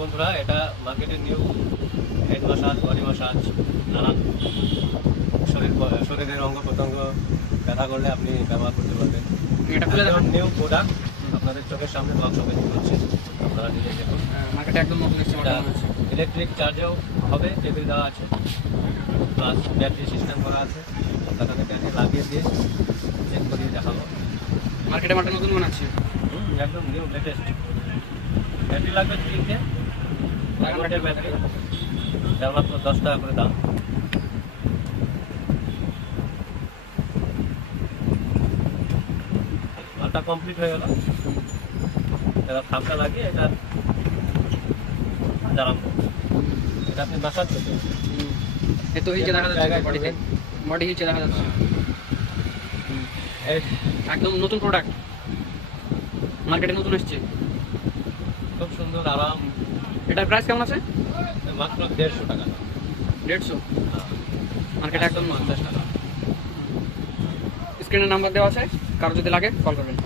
বন্ধুরা, এটা মার্কেটের new head massage, body massage, নানান শরীরের অঙ্গ প্রত্যঙ্গ ব্যথা করলে আপনি ব্যবহার করতে পারবেন। এটা খুলে দেখুন, নিউ প্রোডাক্ট আপনাদের চোখের সামনে বক্স ওপেনিং হচ্ছে, আপনারা নিজে দেখুন। মার্কেটে একদম নতুন এসেছে। ইলেকট্রিক চার্জেও হবে, টেবিল দেওয়া আছে, প্লাস ব্যাটারি সিস্টেম করা আছে। আপনাকে ব্যাটারি লাগিয়ে দিয়ে চেক করিয়ে দেখাবো। মার্কেটে মার্কেট নতুন বানাচ্ছে, একদম নিউ লেটেস্ট। ব্যাটারি লাগবে 3টে, ডায়মন্ডের ব্যাটারি, যার মাত্র 10 টাকা করে দাম। মালটা কমপ্লিট হয়ে গেল। এবার খাপটা লাগিয়ে এটা জ্বালান, এটা আপনি মাসাজ করতে পারবেন। এ তো হিলচে দেখা যাচ্ছে, বডিতে বডি হিলচে দেখা যাচ্ছে। একদম নতুন প্রোডাক্ট, মার্কেটে নতুন এসেছে, খুব সুন্দর, আরাম। এটার প্রাইস কেমন আছে? মাত্র 150 টাকা। 150, মার্কেটে একদম 50 টাকা। স্ক্রিনের নাম্বার দেওয়া আছে, কারো যদি লাগে কল করবেন।